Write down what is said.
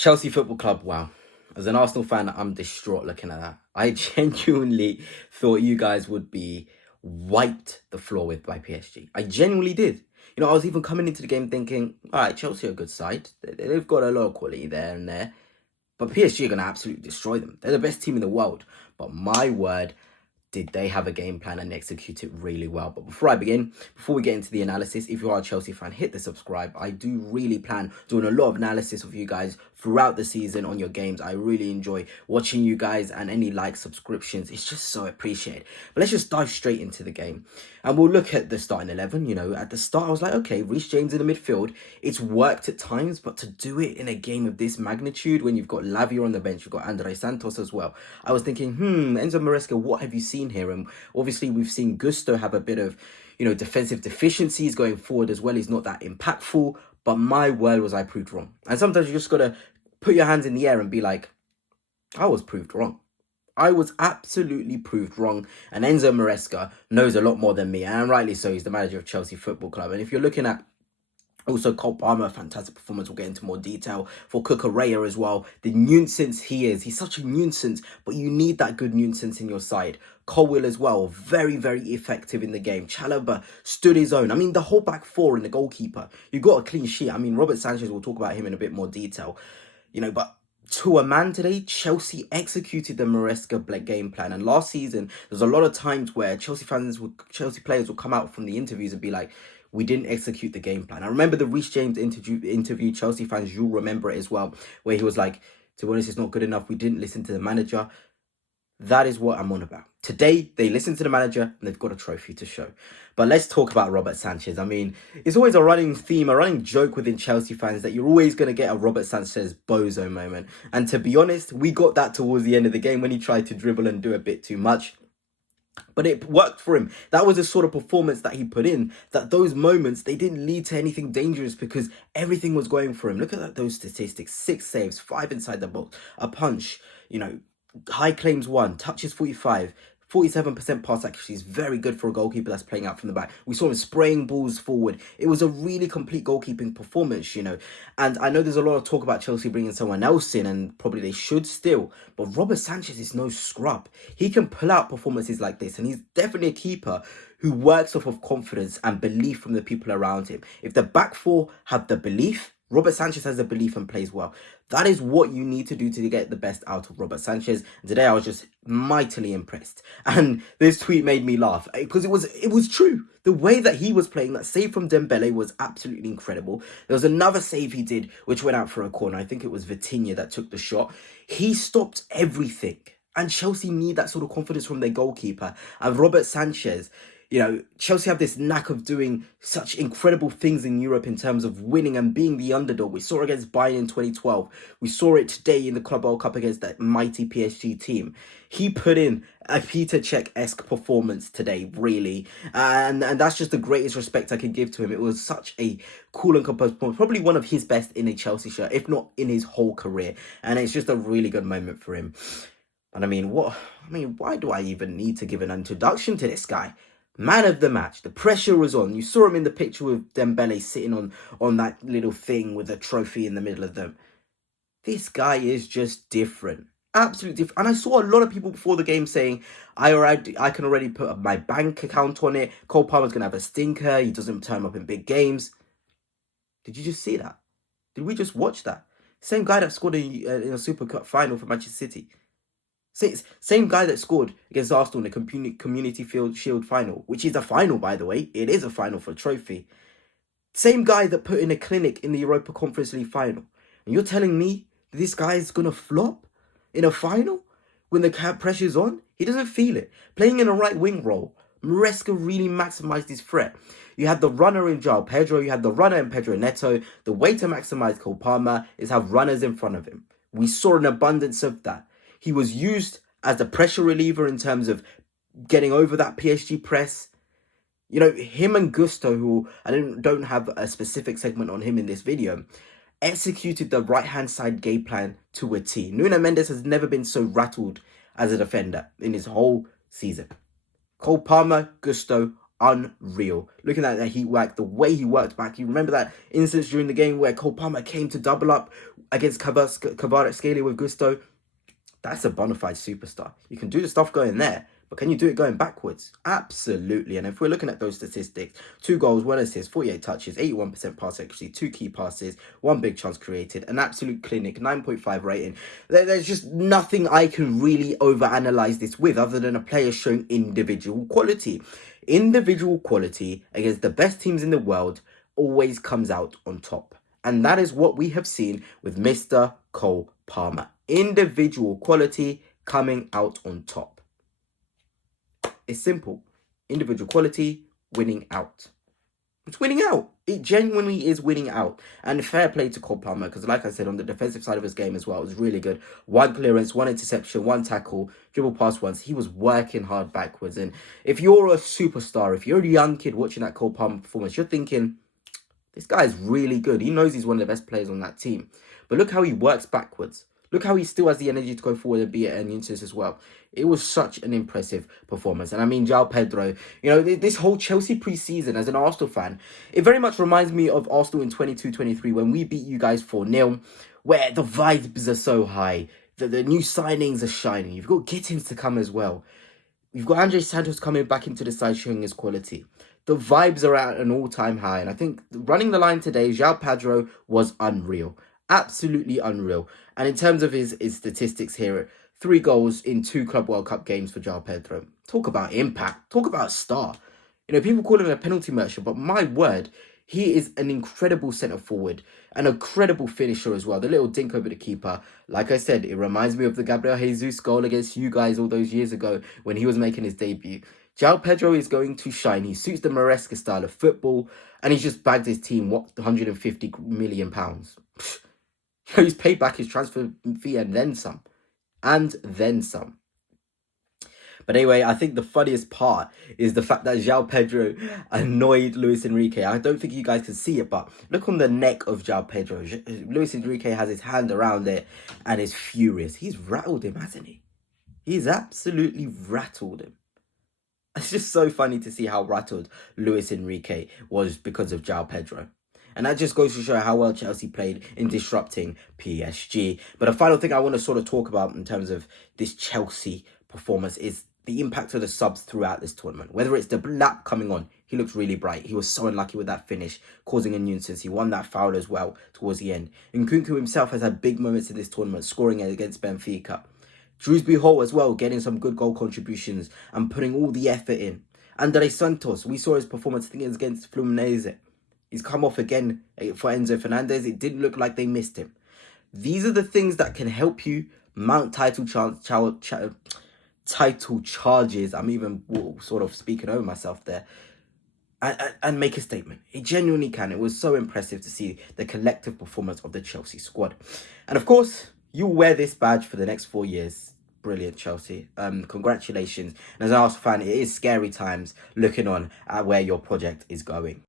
Chelsea Football Club, wow. As an Arsenal fan, I'm distraught looking at that. I genuinely thought you guys would be wiped the floor with by PSG. I genuinely did. I was even coming into the game thinking, all right, Chelsea are a good side. They've got a lot of quality there and there. But PSG are going to absolutely destroy them. They're the best team in the world. But my word, did they have a game plan and execute it really well. But before we get into the analysis, if you are a Chelsea fan, hit the subscribe. I do really plan doing a lot of analysis of you guys throughout the season on your games. I really enjoy watching you guys, and any likes, subscriptions, it's just so appreciated. But let's just dive straight into the game. And we'll look at the starting 11. At the start, I was like, okay, Reece James in the midfield. It's worked at times, but to do it in a game of this magnitude, when you've got Lavia on the bench, you've got Andre Santos as well, I was thinking, Enzo Maresca, what have you seen here? And obviously, we've seen Gusto have a bit of, defensive deficiencies going forward as well. He's not that impactful, but my word was I proved wrong. And sometimes you just got to put your hands in the air and be like, I was proved wrong. I was absolutely proved wrong, and Enzo Maresca knows a lot more than me, and rightly so. He's the manager of Chelsea Football Club, and if you're looking at also Cole Palmer, fantastic performance. We'll get into more detail for Cucurella as well. The nuisance he is. He's such a nuisance, but you need that good nuisance in your side. Colwill as well, very, very effective in the game. Chalobah stood his own. I mean, the whole back four and the goalkeeper. You got a clean sheet. I mean, Robert Sanchez, we'll talk about him in a bit more detail. But to a man today, Chelsea executed the Maresca game plan. And last season, there's a lot of times where Chelsea players would come out from the interviews and be like, we didn't execute the game plan. I remember the Reece James interview, Chelsea fans, you'll remember it as well, where he was like, to be honest, it's not good enough. We didn't listen to the manager. That is what I'm on about. Today, they listened to the manager and they've got a trophy to show. But let's talk about Robert Sanchez. I mean, it's always a running theme, a running joke within Chelsea fans that you're always going to get a Robert Sanchez bozo moment. And to be honest, we got that towards the end of the game when he tried to dribble and do a bit too much. But it worked for him. That was the sort of performance that he put in, that those moments, they didn't lead to anything dangerous because everything was going for him. Look at those statistics. 6 saves, 5 inside the box, a punch, high claims 1, touches 45, 47% pass accuracy is very good for a goalkeeper that's playing out from the back. We saw him spraying balls forward. It was a really complete goalkeeping performance, And I know there's a lot of talk about Chelsea bringing someone else in, and probably they should still. But Robert Sanchez is no scrub. He can pull out performances like this, and he's definitely a keeper who works off of confidence and belief from the people around him. If the back four have the belief, Robert Sanchez has a belief and plays well. That is what you need to do to get the best out of Robert Sanchez. And today I was just mightily impressed. And this tweet made me laugh because it was true. The way that he was playing, that save from Dembele was absolutely incredible. There was another save he did which went out for a corner. I think it was Vitinha that took the shot. He stopped everything. And Chelsea need that sort of confidence from their goalkeeper. And Robert Sanchez, Chelsea have this knack of doing such incredible things in Europe in terms of winning and being the underdog. We saw it against Bayern in 2012. We saw it today in the Club World Cup against that mighty PSG team. He put in a Peter Cech-esque performance today, really. And that's just the greatest respect I could give to him. It was such a cool and composed performance. Probably one of his best in a Chelsea shirt, if not in his whole career. And it's just a really good moment for him. And why do I even need to give an introduction to this guy? Man of the match. The pressure was on. You saw him in the picture with Dembele sitting on that little thing with a trophy in the middle of them. This guy is just different. Absolutely different. And I saw a lot of people before the game saying, I can already put my bank account on it. Cole Palmer's going to have a stinker. He doesn't turn up in big games. Did you just see that? Did we just watch that? Same guy that scored in a Super Cup final for Manchester City. Same guy that scored against Arsenal in the Community Shield final, which is a final, by the way. It is a final for a trophy. Same guy that put in a clinic in the Europa Conference League final. And you're telling me this guy is going to flop in a final when the pressure's on? He doesn't feel it. Playing in a right wing role, Maresca really maximised his threat. You had the runner in Joao Pedro. You had the runner in Pedro Neto. The way to maximise Cole Palmer is have runners in front of him. We saw an abundance of that. He was used as a pressure reliever in terms of getting over that PSG press. Him and Gusto, who I don't have a specific segment on him in this video, executed the right-hand side game plan to a T. Nuno Mendes has never been so rattled as a defender in his whole season. Cole Palmer, Gusto, unreal. Looking at that heat work, the way he worked back. You remember that instance during the game where Cole Palmer came to double up against Kvaratskhelia with gusto? That's a bona fide superstar. You can do the stuff going there, but can you do it going backwards? Absolutely. And if we're looking at those statistics, 2 goals, 1 assist, 48 touches, 81% pass accuracy, 2 key passes, 1 big chance created, an absolute clinic, 9.5 rating. There's just nothing I can really overanalyze this with other than a player showing individual quality. Individual quality against the best teams in the world always comes out on top. And that is what we have seen with Mr. Cole Palmer. Individual quality coming out on top. It's simple. Individual quality winning out. It's winning out. It genuinely is winning out. And fair play to Cole Palmer, because like I said, on the defensive side of his game as well, it was really good. 1 clearance, 1 interception, 1 tackle, dribble pass once. He was working hard backwards. And if you're a superstar, if you're a young kid watching that Cole Palmer performance, you're thinking, this guy is really good. He knows he's one of the best players on that team. But look how he works backwards. Look how he still has the energy to go forward and be at any instance as well. It was such an impressive performance. And I mean, Joao Pedro, you know, this whole Chelsea pre-season as an Arsenal fan, it very much reminds me of Arsenal in 22-23 when we beat you guys 4-0, where the vibes are so high, the new signings are shining. You've got Gittins to come as well. You've got Andre Santos coming back into the side showing his quality. The vibes are at an all-time high. And I think running the line today, Joao Pedro was unreal. Absolutely unreal. And in terms of his statistics here, 3 goals in 2 Club World Cup games for Joao Pedro. Talk about impact. Talk about a star. You know, people call him a penalty merchant, but my word, he is an incredible centre forward and a credible finisher as well. The little dink over the keeper. Like I said, it reminds me of the Gabriel Jesus goal against you guys all those years ago when he was making his debut. Joao Pedro is going to shine. He suits the Maresca style of football, and he's just bagged his team, what, £150 million. He's paid back his transfer fee and then some. And then some. But anyway, I think the funniest part is the fact that Joao Pedro annoyed Luis Enrique. I don't think you guys can see it, but look on the neck of Joao Pedro. Luis Enrique has his hand around it and is furious. He's rattled him, hasn't he? He's absolutely rattled him. It's just so funny to see how rattled Luis Enrique was because of Joao Pedro. And that just goes to show how well Chelsea played in disrupting PSG. But a final thing I want to sort of talk about in terms of this Chelsea performance is the impact of the subs throughout this tournament. Whether it's the Lap coming on, he looks really bright. He was so unlucky with that finish, causing a nuisance. He won that foul as well towards the end. And Nkunku himself has had big moments in this tournament, scoring against Benfica. Shrewsbury Hall as well, getting some good goal contributions and putting all the effort in. Andre Santos, we saw his performance against Fluminense. He's come off again for Enzo Fernandez. It didn't look like they missed him. These are the things that can help you mount title charges. I'm even sort of speaking over myself there. And make a statement. It genuinely can. It was so impressive to see the collective performance of the Chelsea squad. And of course, you'll wear this badge for the next 4 years. Brilliant, Chelsea. Congratulations. And as an Arsenal fan, it is scary times looking on at where your project is going.